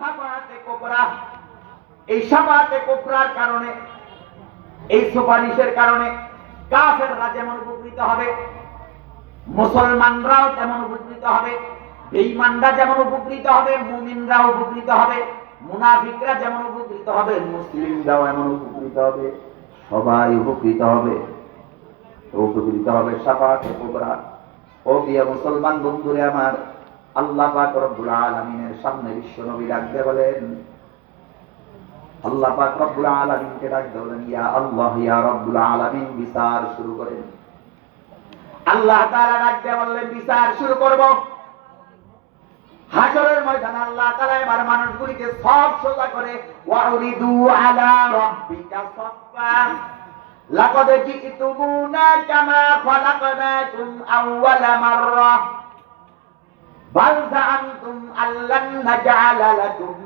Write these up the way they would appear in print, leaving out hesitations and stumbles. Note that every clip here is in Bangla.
শাফাআতে কুবরা। এই শাফাআতে কুবরার কারণে, এই সুপারিশের কারণে কাফেররা যেমন উপকৃত হবে, মুসলমানরাও তেমন উপকৃত হবে, বেঈমানরা যেমন উপকৃত হবে, মুমিনরাও উপকৃত হবে, মুনাফিকরা যেমন উপকৃত হবে, মুসলিমরাও এমন উপকৃত হবে, সবাই উপকৃত হবে। উপকৃত হবে শাফাআতে কুবরা। ও প্রিয় মুসলমান বন্ধুরে আমার, আল্লাহ পাক রব্বুল আলামিনের সামনে বিশ্ব নবী ডাকতে বলেন, আল্লাহ পাক রব্বুল আলামিনকে ডাকতে বলেন, ইয়া আল্লাহ ইয়া রব্বুল আলামিন, বিচার শুরু করেন। আল্লাহ তাআলা ডাকতে বললেন, বিচার শুরু করব। হাশরের ময়দানে আল্লাহ তাআলা এবার মানুষগুলিকে সব সোজা করে, ওয়াউরিদু আলা রাব্বিকা সাফফা লাকাদ জিতুমুনা কামা খালাকনাকুম আউওয়ালা মাররা বাল যাআনতুম আল্লান নাজআলা লাকুম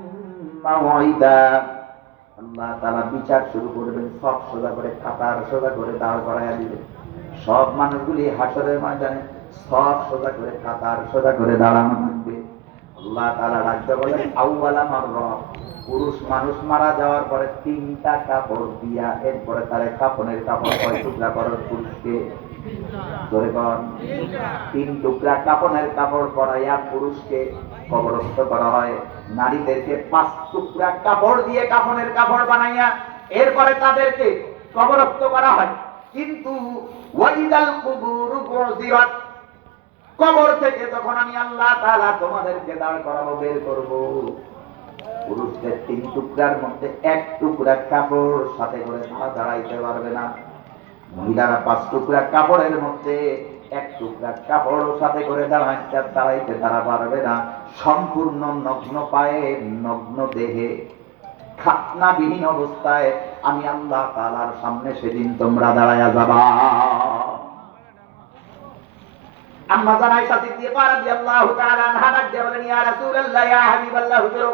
মাওঈদা। আল্লাহ তাআলা বিচার শুরু করবেন, সব সোজা করে কাতার সোজা করে দাঁড় করায়া দিবেন। সব মানুষগুলি হাশরের ময়দানে সব সোজা করে কাতার সোজা করে দাঁড়ানো থাকবে। আল্লাহ তাআলা ডাকতে বলেন, আউওয়ালা মাররা, পুরুষ মানুষ মারা যাওয়ার পরে 3টা কাপড় দিয়া এরপরে তারে কাফনের কাপড় কয় টুকরা করার পুরুষকে ধরে কর 3 টুকরা কাফনের কাপড় পরাইয়া পুরুষকে কবরস্থ করা হয়। নারীদেরকে 5 টুকরা কাপড় দিয়ে কাফনের কাপড় বানাইয়া এরপরে তাদেরকে কবরস্থ করা হয়। কিন্তু ওয়াইদাল কুবুরু বুযিরাত, কবর থেকে যখন আমি আল্লাহ তাআলা তোমাদেরকে দাঁড় করাবো, বের করব, পুরুষদের 3 টুকরার মধ্যে 1 টুকরা কাপড় সাথে করে দাঁড়াইতে পারবে না। মহিলারা 5 টুকরা কাপড়ের মধ্যে 1 টুকরা কাপড় সাথে করে দাঁড়াইতে তারা পারবে না। সম্পূর্ণ নগ্ন পায়ে, নগ্ন দেহে, খাতনাবিহীন অবস্থায় আমি আল্লাহ তাআলার সামনে সেদিন তোমরা দাঁড়ায়া যাবা। আম্মা জান আয়েশা সিদ্দিকা রাদিয়াল্লাহু তাআলা আনহা ডাকতে বলেন, ইয়া রাসূলুল্লাহ, ইয়া হাবিবাল্লাহ, হুজুর,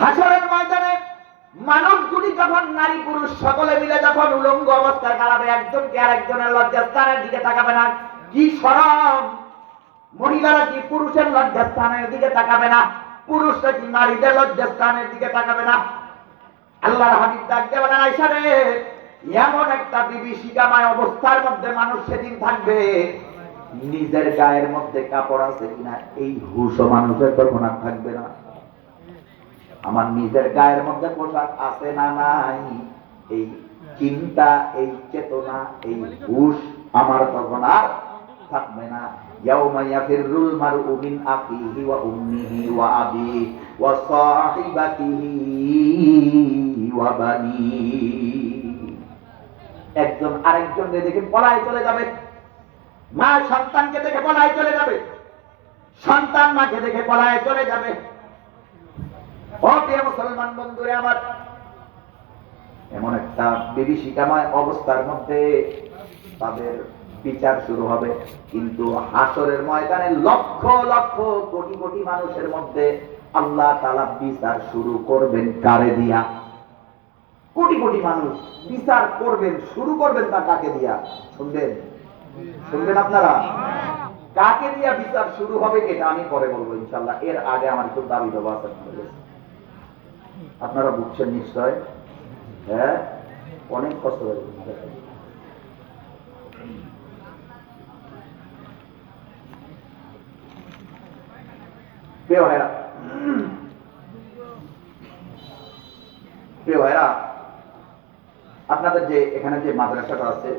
হাশরের ময়দানে মানুষগুলি যখন, নারী পুরুষ সকলে মিলে যখন উলঙ্গ অবস্থায় দাঁড়াবে, একজনকে আরেকজনের লজ্জাস্থানের দিকে তাকাবে না। কি শরম! মহিলারা কি পুরুষের লজ্জাস্থানের দিকে তাকাবে না? পুরুষরা কি নারীদের লজ্জাস্থানের দিকে তাকাবে না? আল্লাহর হাবিব ডাকতে বলেন, আয়েশা রে, এমন একটা বিভীষিকাময় অবস্থার মধ্যে মানুষ সেদিন থাকবে, নিজের গায়ের মধ্যে কাপড় আছে কিনা এই হুঁশও মানুষের তখন আর থাকবে না। আমার নিজের গায়ের মধ্যে পোশাক আছে না নাই, এই চিন্তা, এই চেতনা, এই হুঁশ আমার তখন আর থাকবে না। ইয়াউমা ইয়াফিরুল মারউ মিন আখিহি ওয়া উম্মিহি ওয়া আবিহি ওয়া সাহিবাতিহি ওয়া বানিহি। একজন আরেকজনকে দেখে পলায় চলে যাবে। মা সন্তানকে দেখে পলায় চলে যাবে, সন্তান মাকে দেখে পলায় চলে যাবে। ও প্রিয় মুসলমান বন্ধুরে আমার, এমন একটা বিভীষিকাময় অবস্থার মধ্যে তাদের বিচার শুরু হবে। কিন্তু হাশরের ময়দানে লক্ষ লক্ষ কোটি কোটি মানুষের মধ্যে আল্লাহ তাআলা বিচার শুরু করবেন কারে দিয়া? কোটি কোটি মানুষ বিচার করবেন, শুরু করবেন তা কাকে দিয়া? শুনবেন, শুনবেন আপনারা? কাকে দিয়া বিচার শুরু হবে এটা আমি পরে বলবো ইনশাআল্লাহ। এর আগে আমার একটু দাবি দেওয়া আছে, আপনারা বুঝছেন নিশ্চয়? হ্যাঁ, অনেক কষ্ট হয়ে প্রিয় ভাইরা, আপনাদের যে এখানে যে মাদ্রাসাটা আছে